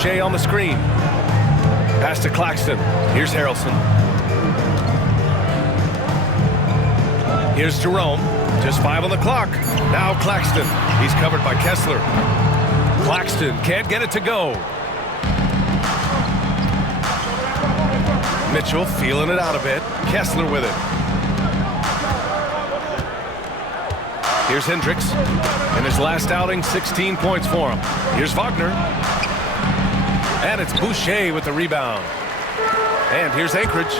Shea on the screen. Pass to Claxton. Here's Harrelson. Here's Jerome. Just 5 on the clock. Now Claxton. He's covered by Kessler. Claxton can't get it to go. Mitchell feeling it out a bit. Kessler with it. Here's Hendricks. In his last outing, 16 points for him. Here's Wagner. And it's Boucher with the rebound. And here's Anchorage.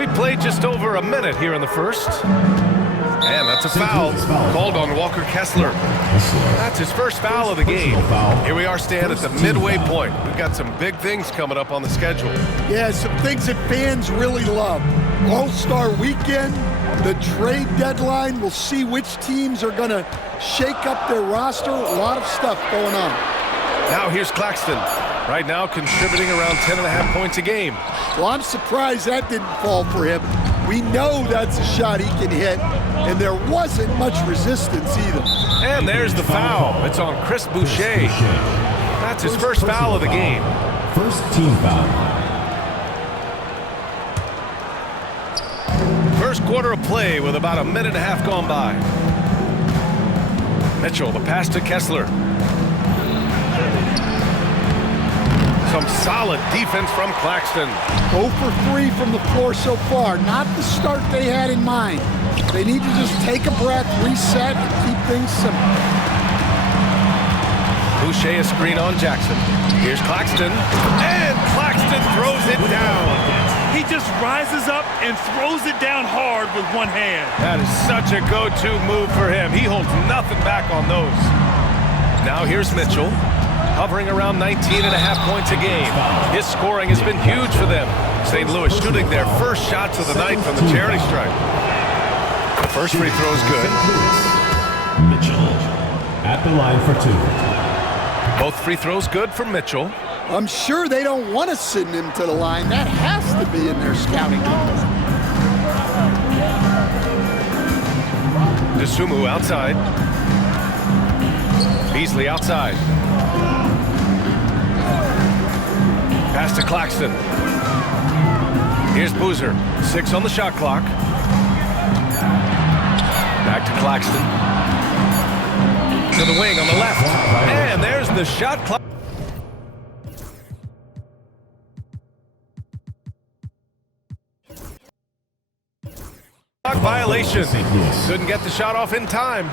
We played just over a minute here in the first. And that's a foul called on Walker Kessler. That's his first foul of the game. Here we are, Stan, at the midway point. We've got some big things coming up on the schedule. Yeah, some things that fans really love. All-Star Weekend, the trade deadline. We'll see which teams are going to shake up their roster. A lot of stuff going on. Now here's Claxton. Right now contributing around 10.5 points a game. Well, I'm surprised that didn't fall for him. We know that's a shot he can hit, and there wasn't much resistance either. And there's the foul. It's on Chris Boucher. That's his first foul of the game. First team foul. First quarter of play with about a minute and a half gone by. Mitchell, the pass to Kessler. Some solid defense from Claxton. 0 for 3 from the floor so far. Not the start they had in mind. They need to just take a breath, reset, and keep things simple. Boucher a screen on Jackson. Here's Claxton. And Claxton throws it down. He just rises up and throws it down hard with one hand. That is such a go-to move for him. He holds nothing back on those. Now here's Mitchell. Hovering around 19.5 points a game. His scoring has been huge for them. St. Louis shooting their first shots of the night from the charity stripe. The first free throw is good. Mitchell at the line for 2. Both free throws good for Mitchell. I'm sure they don't want to send him to the line. That has to be in their scouting report. Dosunmu outside. Beasley outside. Pass to Claxton. Here's Boozer. 6 on the shot clock. Back to Claxton. To the wing on the left. And there's the shot clock. Violation. Couldn't get the shot off in time.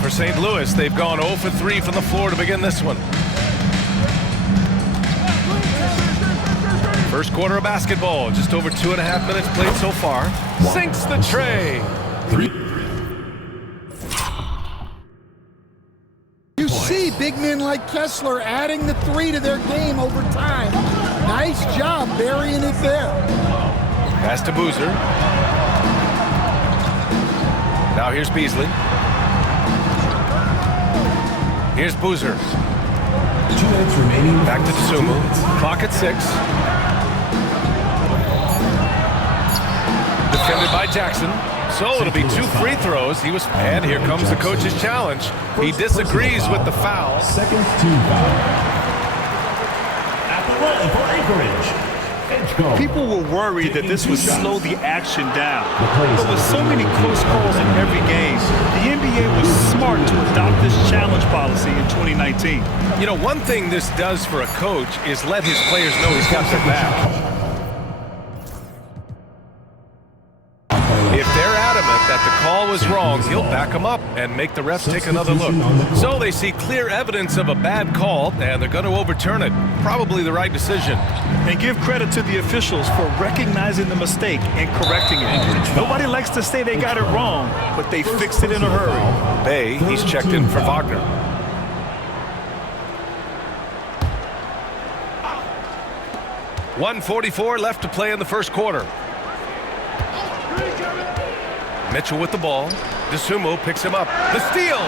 For St. Louis, they've gone 0 for 3 from the floor to begin this one. First quarter of basketball, just over 2.5 minutes played so far. Sinks the tray. You see big men like Kessler adding the 3 to their game over time. Nice job burying it there. Pass to Boozer. Now here's Beasley. Here's Boozer. 2 minutes remaining. Back to Dosunmu. Clock at 6. Defended by Jackson. So it'll be 2 free throws. And here comes the coach's challenge. He disagrees with the foul. Second team foul. At the line for Anchorage. People were worried that this would slow the action down. But with so many close calls in every game, the NBA was smart to adopt this challenge policy in 2019. You know, one thing this does for a coach is let his players know he's got their back. If they're adamant that the call was wrong, he'll back them up and make the refs take another look. So they see clear evidence of a bad call, and they're going to overturn it. Probably the right decision. And give credit to the officials for recognizing the mistake and correcting it. Nobody likes to say they got it wrong, but they fixed it in a hurry. Bay, he's checked in for Wagner. .144 left to play in the first quarter. Mitchell with the ball. Dosunmu picks him up. The steal!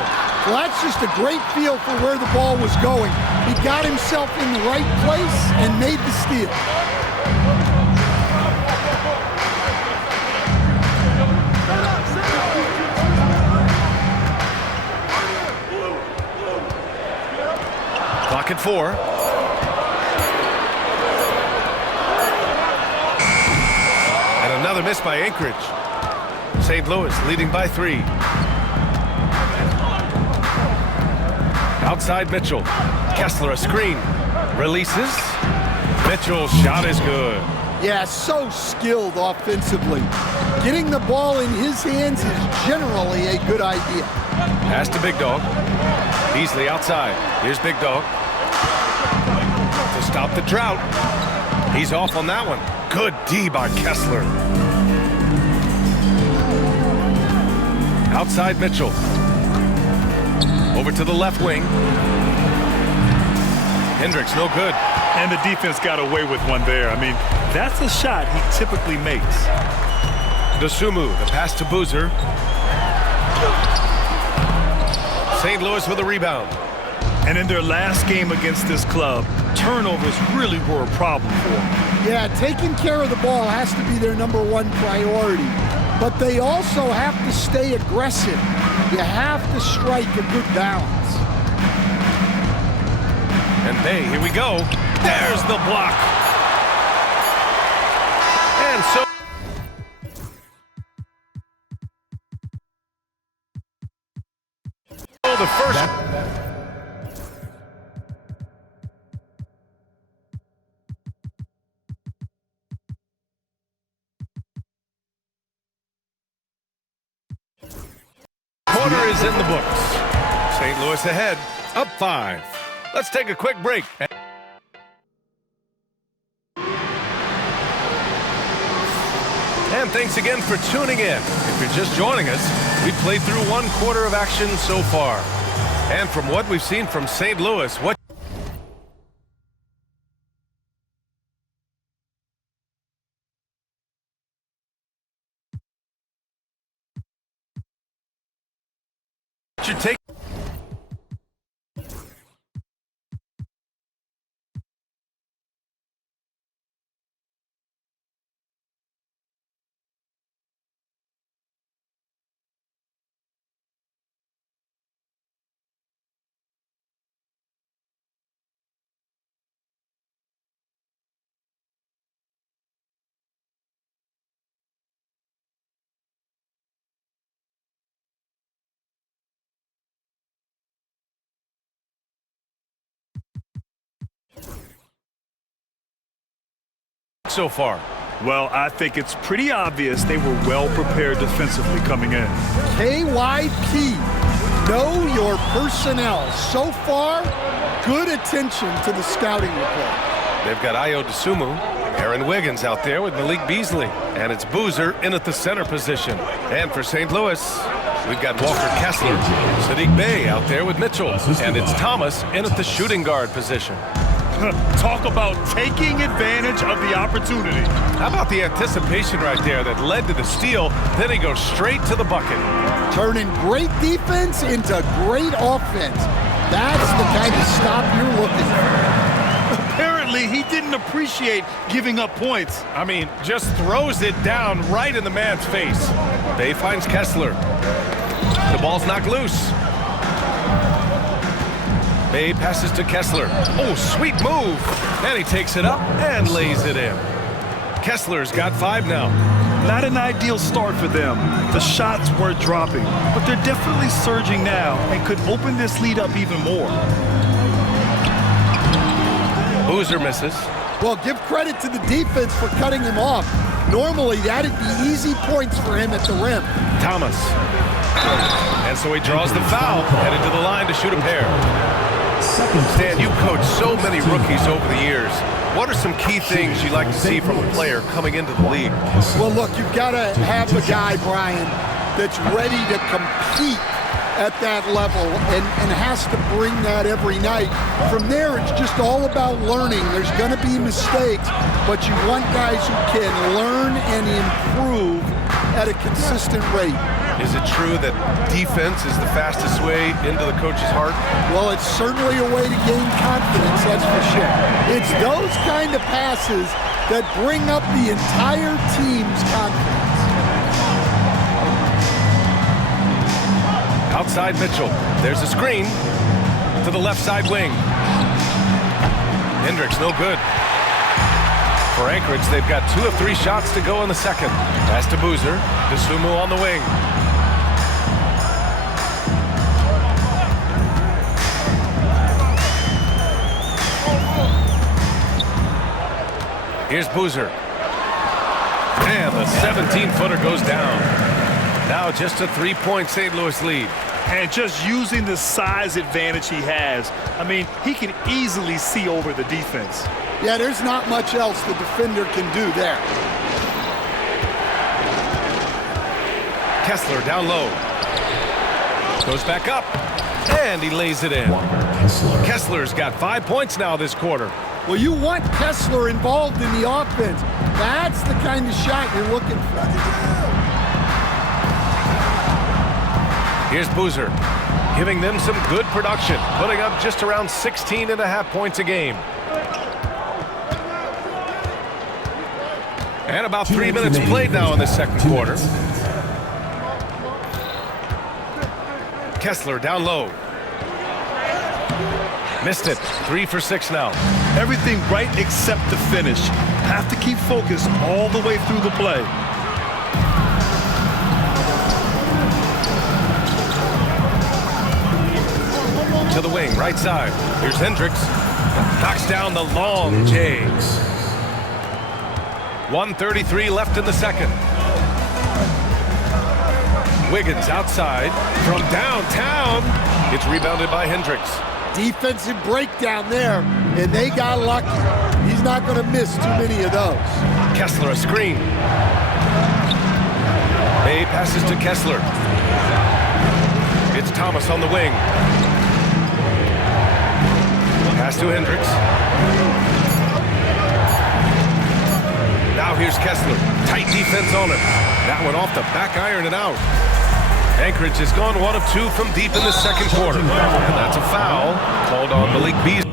Well, that's just a great feel for where the ball was going. He got himself in the right place and made the steal. Pocket 4. And another miss by Anchorage. St. Louis leading by 3. Outside Mitchell. Kessler a screen. Releases. Mitchell's shot is good. Yeah, so skilled offensively. Getting the ball in his hands is generally a good idea. Pass to Big Dog. Beasley outside. Here's Big Dog. To stop the drought. He's off on that one. Good D by Kessler. Outside Mitchell. Over to the left wing. Hendricks, no good. And the defense got away with one there. I mean, that's a shot he typically makes. Dosunmu, the pass to Boozer. St. Louis with a rebound. And in their last game against this club, turnovers really were a problem for them. Yeah, taking care of the ball has to be their #1 priority. But they also have to stay aggressive. You have to strike a good balance. And Bay, here we go. There's the block. And so... the first... quarter is in the books. St. Louis ahead, up 5. Let's take a quick break. And thanks again for tuning in. If you're just joining us, we've played through 1 quarter of action so far. And from what we've seen from St. Louis, what should take so far. Well, I think it's pretty obvious they were well prepared defensively coming in. KYP, know your personnel. So far, good attention to the scouting report. They've got Ayo Dosunmu, Aaron Wiggins out there with Malik Beasley, and it's Boozer in at the center position. And for St. Louis, we've got Walker Kessler, Saddiq Bey out there with Mitchell, and it's Thomas in at the shooting guard position. Talk about taking advantage of the opportunity. How about the anticipation right there that led to the steal, then he goes straight to the bucket. Turning great defense into great offense. That's the kind of stop you're looking for. Apparently, he didn't appreciate giving up points. I mean, just throws it down right in the man's face. Bey finds Kessler. The ball's knocked loose. Bey passes to Kessler. Oh, sweet move. And he takes it up and lays it in. Kessler's got 5 now. Not an ideal start for them. The shots were dropping, but they're definitely surging now and could open this lead up even more. Boozer misses. Well, give credit to the defense for cutting him off. Normally, that'd be easy points for him at the rim. Thomas. And so he draws the foul, headed to the line to shoot a pair. Stan, you coached so many rookies over the years. What are some key things you like to see from a player coming into the league? Well, look, you've got to have a guy, Brian, that's ready to compete at that level and has to bring that every night. From there, it's just all about learning. There's going to be mistakes, but you want guys who can learn and improve at a consistent rate. Is it true that defense is the fastest way into the coach's heart? Well, it's certainly a way to gain confidence, that's for sure. It's those kind of passes that bring up the entire team's confidence. Outside Mitchell. There's a screen to the left side wing. Hendricks, no good. For Anchorage, they've got 2 of 3 shots to go in the second. Pass to Boozer. Dosunmu on the wing. Here's Boozer. And the 17-footer goes down. Now just a 3-point St. Louis lead. And just using the size advantage he has, I mean, he can easily see over the defense. Yeah, there's not much else the defender can do there. Kessler down low. Goes back up. And he lays it in. Kessler's got 5 points now this quarter. Well, you want Kessler involved in the offense. That's the kind of shot you're looking for. Here's Boozer, giving them some good production, putting up just around 16.5 points a game. And about 3 minutes played now in the second quarter. Kessler down low. Missed it. 3 for 6 now. Everything right except the finish. Have to keep focused all the way through the play. To the wing, right side. Here's Hendricks. Knocks down the long J. 1:33 left in the second. Wiggins outside from downtown. It's rebounded by Hendricks. Defensive breakdown there, and they got lucky. He's not going to miss too many of those. Kessler a screen. Bay passes to Kessler. It's Thomas on the wing. Pass to Hendricks. Now here's Kessler. Tight defense on him. That one off the back iron and out. Anchorage has gone 1 of 2 from deep in the second quarter. And that's a foul called on Malik Beasley.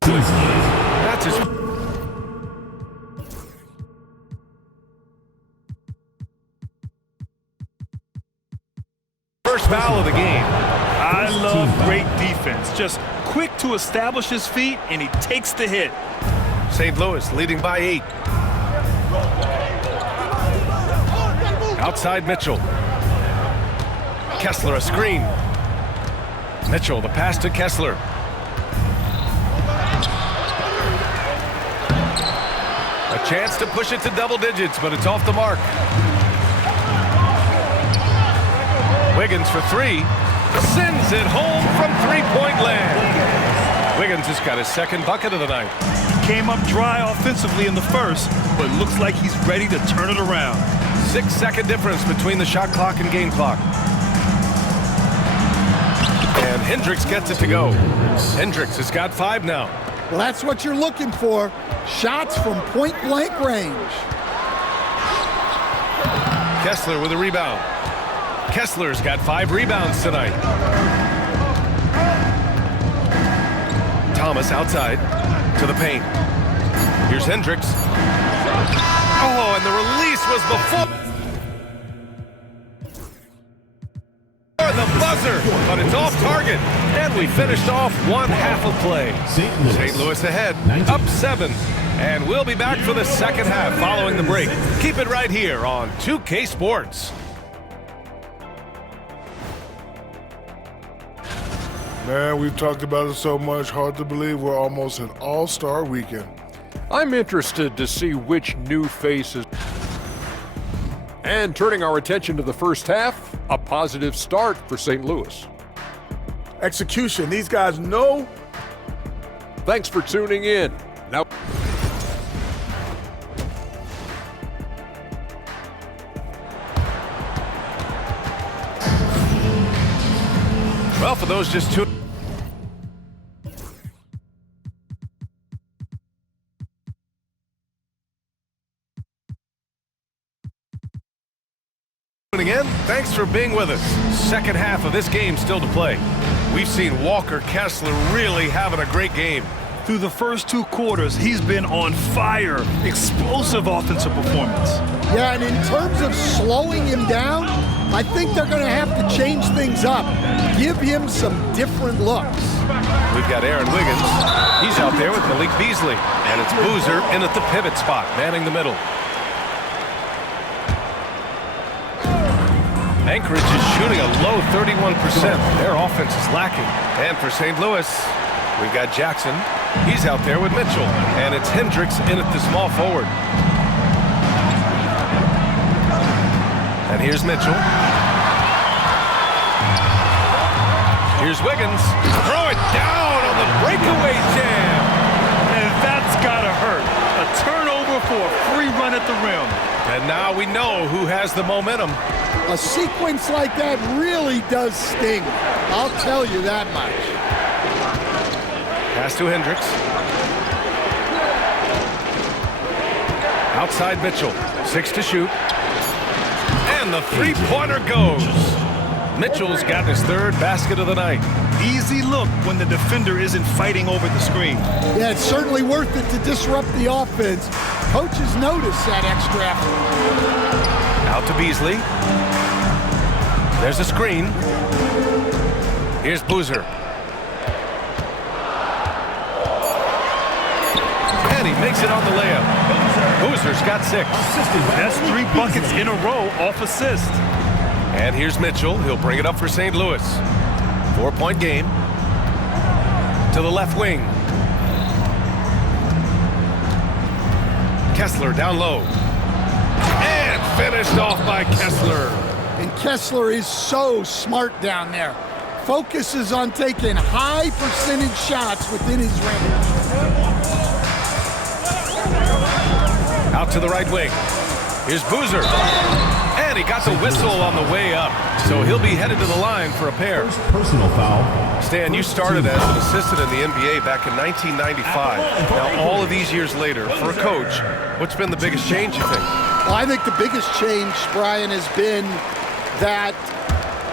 That's his first foul of the game. I love great defense. Just quick to establish his feet, and he takes the hit. St. Louis leading by 8. Outside Mitchell. Kessler a screen. Mitchell the pass to Kessler. A chance to push it to double digits, but it's off the mark. Wiggins for 3. Sends it home from 3-point land. Wiggins has got his second bucket of the night. Came up dry offensively in the first, but looks like he's ready to turn it around. 6-second difference between the shot clock and game clock. And Hendricks gets it to go. Hendricks has got 5 now. Well, that's what you're looking for. Shots from point-blank range. Kessler with a rebound. Kessler's got 5 rebounds tonight. Thomas outside to the paint. Here's Hendricks. Oh, and the release was before the buzzer, but it's off target. And we finished off one half of play. St. Louis ahead, up 7. And we'll be back for the second half following the break. Keep it right here on 2K Sports. Man, we've talked about it so much, hard to believe we're almost an all-star weekend. I'm interested to see which new faces. And turning our attention to the first half, a positive start for St. Louis. Execution, these guys know. Thanks for tuning in. Now, well, for those just tuning in, thanks for being with us. Second half of this game still to play. We've seen Walker Kessler really having a great game. Through the first 2 quarters, he's been on fire. Explosive offensive performance. Yeah, and in terms of slowing him down, I think they're going to have to change things up. Give him some different looks. We've got Aaron Wiggins. He's out there with Malik Beasley. And it's Boozer in at the pivot spot, manning the middle. Anchorage is shooting a low 31%. Their offense is lacking. And for St. Louis, we've got Jackson. He's out there with Mitchell. And it's Hendricks in at the small forward. And here's Mitchell. Here's Wiggins. Throw it down on the breakaway jam. And that's gotta hurt. A turnover for a free run at the rim. And now we know who has the momentum. A sequence like that really does sting. I'll tell you that much. Pass to Hendricks. Outside Mitchell. 6 to shoot. And the three-pointer goes. Mitchell's got his third basket of the night. Easy look when the defender isn't fighting over the screen. Yeah, it's certainly worth it to disrupt the offense. Coaches notice that extra effort. Out to Beasley. There's a screen. Here's Boozer. And he makes it on the layup. Boozer's got 6. That's 3 buckets in a row off assist. And here's Mitchell. He'll bring it up for St. Louis. 4-point game. To the left wing. Kessler down low. And finished off by Kessler. And Kessler is so smart down there. Focuses on taking high percentage shots within his range. Out to the right wing. Here's Boozer. And he got the whistle on the way up. So he'll be headed to the line for a pair. First personal foul. Stan, you started as an assistant in the NBA back in 1995. Now, all of these years later, for a coach, what's been the biggest change, you think? Well, I think the biggest change, Brian, has been that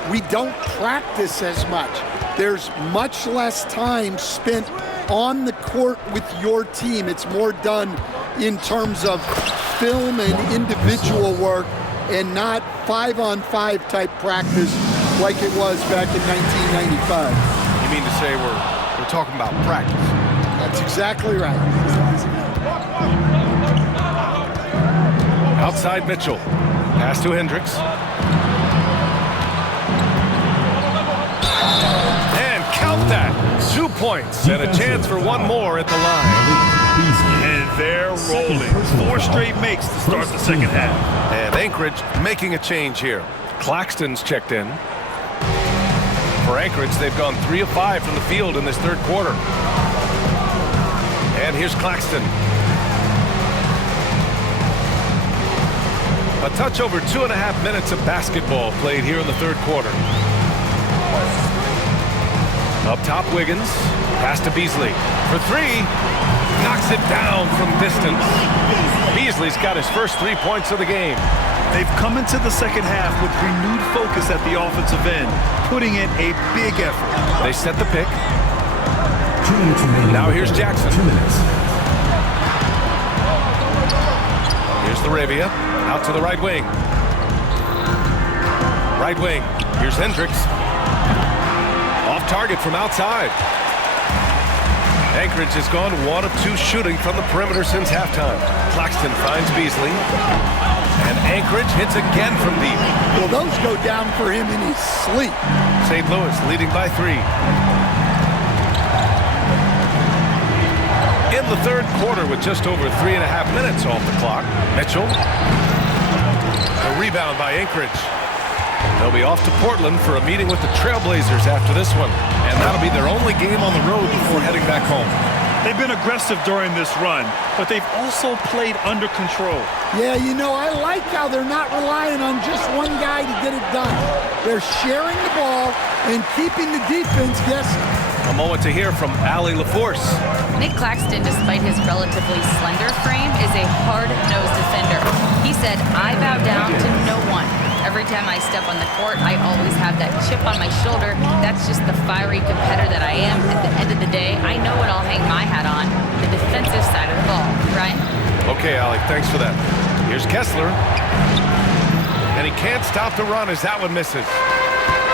we don't practice as much. There's much less time spent on the court with your team. It's more done in terms of film and individual work and not 5-on-5 type practice like it was back in 1995. You mean to say we're talking about practice? That's exactly right. Outside Mitchell. Pass to Hendricks. And count that. 2 points and a chance for one more at the line. And they're rolling. 4 straight makes to start the second half. And Anchorage making a change here. Claxton's checked in. For Anchorage, they've gone 3 of 5 from the field in this third quarter. And here's Claxton. A touch over 2.5 minutes of basketball played here in the third quarter. Up top, Wiggins. Pass to Beasley. For 3. Knocks it down from distance. Beasley's got his first 3 points of the game. They've come into the second half with renewed focus at the offensive end, putting in a big effort. They set the pick. 2 minutes remaining. Now here's Jackson. 2 minutes. Here's Laravia. Out to the right wing. Right wing. Here's Hendricks. Off target from outside. Anchorage has gone 1 of 2 shooting from the perimeter since halftime. Claxton finds Beasley. And Anchorage hits again from deep. Well, those go down for him in his sleep. St. Louis leading by 3. In the third quarter with just over 3.5 minutes off the clock. Mitchell. A rebound by Anchorage. They'll be off to Portland for a meeting with the Trailblazers after this one. And that'll be their only game on the road before heading back home. They've been aggressive during this run, but they've also played under control. Yeah, you know, I like how they're not relying on just one guy to get it done. They're sharing the ball and keeping the defense guessing. A moment to hear from Allie LaForce. Nick Claxton, despite his relatively slender frame, is a hard-nosed defender. He said, "I bow down to no one. Every time I step on the court, I always have that chip on my shoulder. That's just the fiery competitor that I am. At the end of the day, I know what I'll hang my hat on, the defensive side of the ball." Ryan? Okay, Allie, thanks for that. Here's Kessler. And he can't stop the run as that one misses.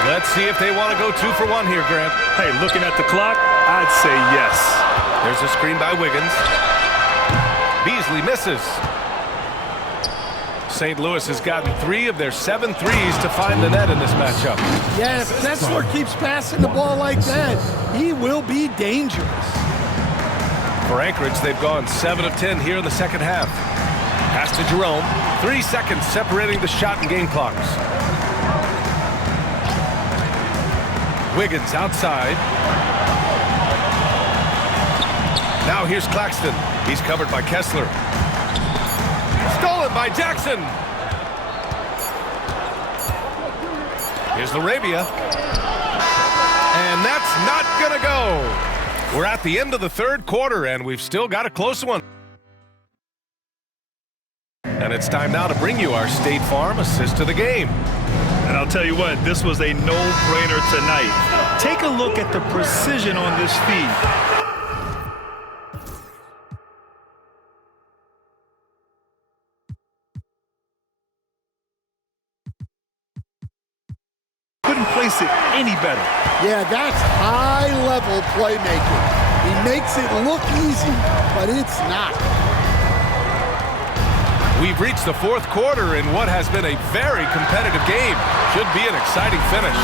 Let's see if they want to go 2 for 1 here, Grant. Hey, looking at the clock, I'd say yes. There's a screen by Wiggins. Beasley misses. St. Louis has gotten 3 of their 7 threes to find the net in this matchup. Yeah, if Kessler keeps passing the ball like that, he will be dangerous. For Anchorage, they've gone 7 of 10 here in the second half. Pass to Jerome. 3 seconds separating the shot and game clocks. Wiggins outside. Now here's Claxton. He's covered by Kessler. Stolen by Jackson. Here's Laravia. And that's not going to go. We're at the end of the third quarter, and we've still got a close one. And it's time now to bring you our State Farm assist of the game. And I'll tell you what, this was a no-brainer tonight. Take a look at the precision on this feed. Couldn't place it any better. Yeah, that's high-level playmaking. He makes it look easy, but it's not. We've reached the fourth quarter in what has been a very competitive game. Should be an exciting finish.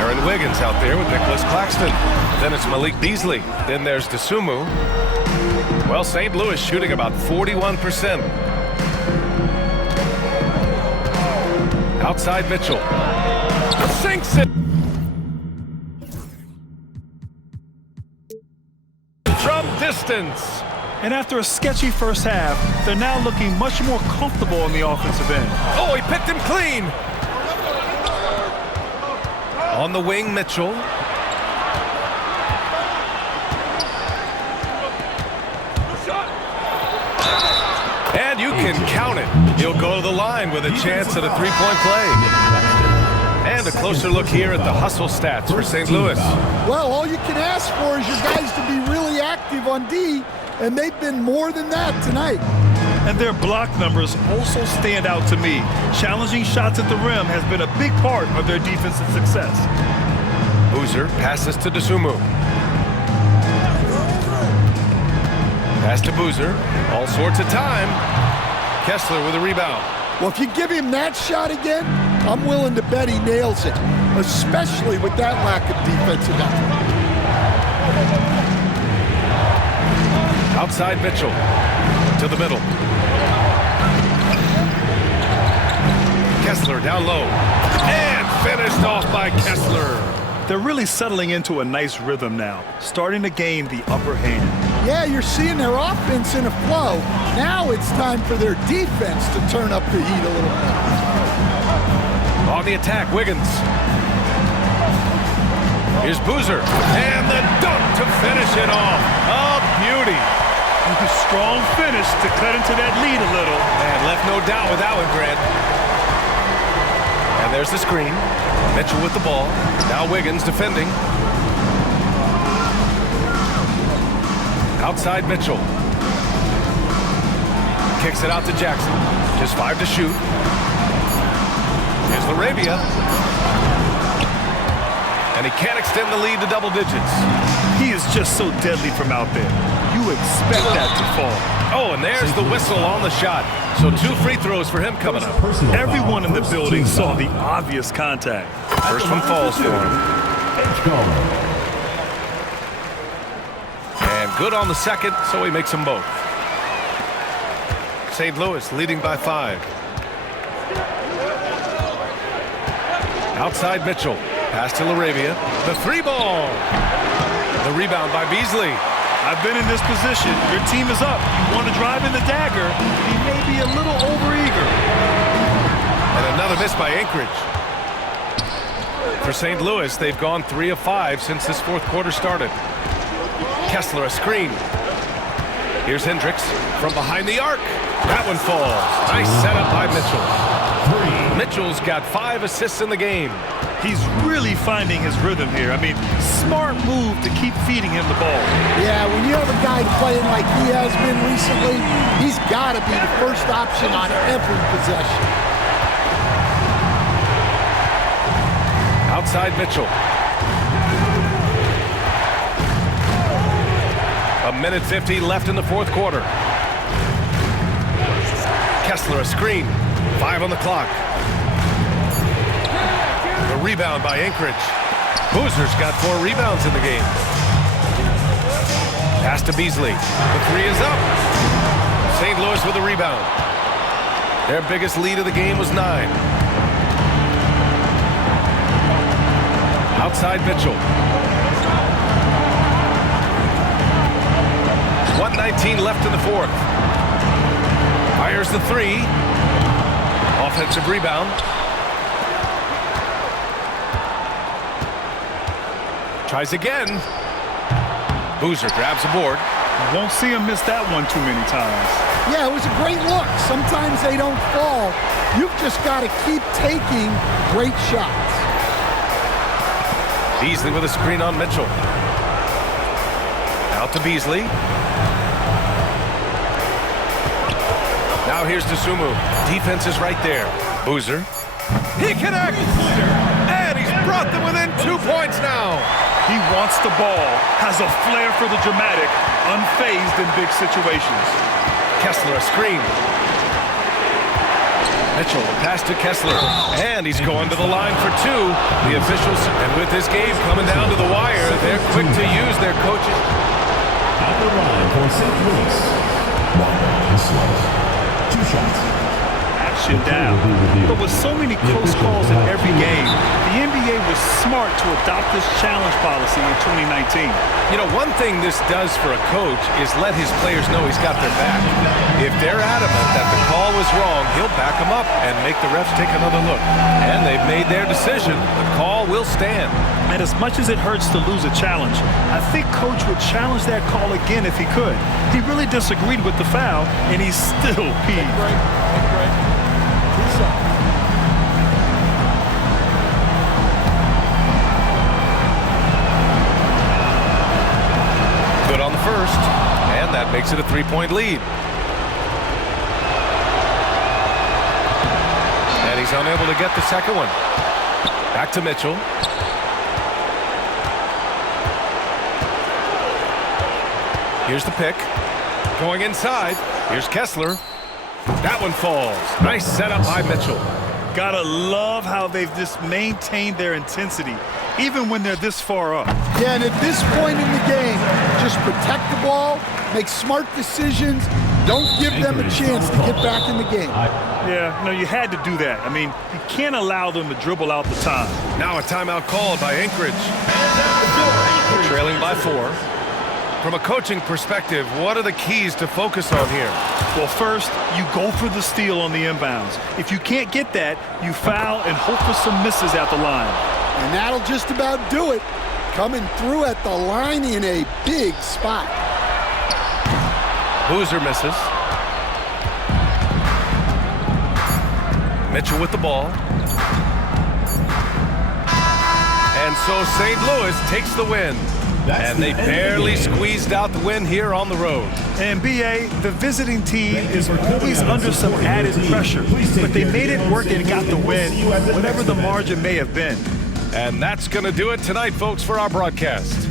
Aaron Wiggins out there with Nicholas Claxton. Then it's Malik Beasley. Then there's Dosunmu. Well, St. Louis shooting about 41%. Outside Mitchell. Sinks it. From distance. And after a sketchy first half, they're now looking much more comfortable on the offensive end. Oh, he picked him clean. On the wing, Mitchell. And you can count it. He'll go to the line with a chance at a three-point play. And a closer look here at the hustle stats for St. Louis. Well, all you can ask for is your guys to be really active on D, and they've been more than that tonight. And their block numbers also stand out to me. Challenging shots at the rim has been a big part of their defensive success. Boozer passes to Dosunmu. Pass to Boozer. All sorts of time. Kessler with a rebound. Well, if you give him that shot again, I'm willing to bet he nails it, especially with that lack of defensive effort. Outside Mitchell. To the middle. Kessler down low. And finished off by Kessler. They're really settling into a nice rhythm now, starting to gain the upper hand. Yeah, you're seeing their offense in a flow. Now it's time for their defense to turn up the heat a little bit. On the attack, Wiggins. Here's Boozer. And the dunk to finish it off. A beauty. Strong finish to cut into that lead a little. And left no doubt with that one, Grant. And there's the screen. Mitchell with the ball. Now Wiggins defending. Outside Mitchell. Kicks it out to Jackson. Just 5 to shoot. Here's Laravia. And he can't extend the lead to double digits. He is just so deadly from out there. You expect that to fall. Oh, and there's the whistle on the shot. So 2 free throws for him coming up. Everyone in the building saw the obvious contact. First one falls for him. And good on the second, so he makes them both. St. Louis leading by 5. Outside Mitchell. Pass to Laravia. The 3-ball. The rebound by Beasley. I've been in this position. Your team is up. You want to drive in the dagger. He may be a little overeager. And another miss by Anchorage. For St. Louis, they've gone 3 of 5 since this fourth quarter started. Kessler a screen. Here's Hendricks from behind the arc. That one falls. Nice setup by Mitchell. Mitchell's got 5 assists in the game. He's really finding his rhythm here. I mean, smart move to keep feeding him the ball. Yeah, when you have a guy playing like he has been recently, he's got to be the first option on every possession. outside Mitchell. A minute 50 left in the fourth quarter. Kessler a screen. 5 on the clock. The rebound by Anchorage. Boozer's got 4 rebounds in the game. Pass to Beasley. The 3 is up. St. Louis with a rebound. Their biggest lead of the game was 9. Outside Mitchell. 1:19 left in the fourth. Fires the 3. Offensive rebound. Tries again. Boozer grabs the board. Won't see him miss that one too many times. Yeah, it was a great look. Sometimes they don't fall. You've just got to keep taking great shots. Beasley with a screen on Mitchell. Out to Beasley. Now here's Dosunmu. Defense is right there. Boozer. He connects! And he's brought them within 2 points now. He wants the ball, has a flair for the dramatic, unfazed in big situations. Kessler a screen. Mitchell, pass to Kessler. And he's going to the line for 2. The officials, and with this game coming down to the wire, they're quick to use their coaches. At the line for St. Louis. Kessler. 2 shots. Action down. But with so many close calls in every game, the NBA was smart to adopt this challenge policy in 2019. You know, one thing this does for a coach is let his players know he's got their back. If they're adamant that the call was wrong, he'll back them up and make the refs take another look. And they've made their decision. The call will stand. And as much as it hurts to lose a challenge, I think Coach would challenge that call again if he could. He really disagreed with the foul, and he's still peeved. Good on the first, and that makes it a 3-point lead. And he's unable to get the second one. Back to Mitchell. Here's the pick. Going inside. Here's Kessler. That one falls. Nice setup by Mitchell. Gotta love how they've just maintained their intensity, even when they're this far up. Yeah, and at this point in the game, just protect the ball, make smart decisions, don't give them a chance to get back in the game. Yeah, no, you had to do that. I mean, you can't allow them to dribble out the time. Now a timeout called by Anchorage. Trailing by 4. From a coaching perspective, what are the keys to focus on here? Well, first, you go for the steal on the inbounds. If you can't get that, you foul and hope for some misses at the line. And that'll just about do it. Coming through at the line in a big spot. Boozer misses. Mitchell with the ball. And so St. Louis takes the win. And they barely squeezed out the win here on the road. And B.A., the visiting team is always under some added pressure, but they made it work and got the win, whatever the margin may have been. And that's going to do it tonight, folks, for our broadcast.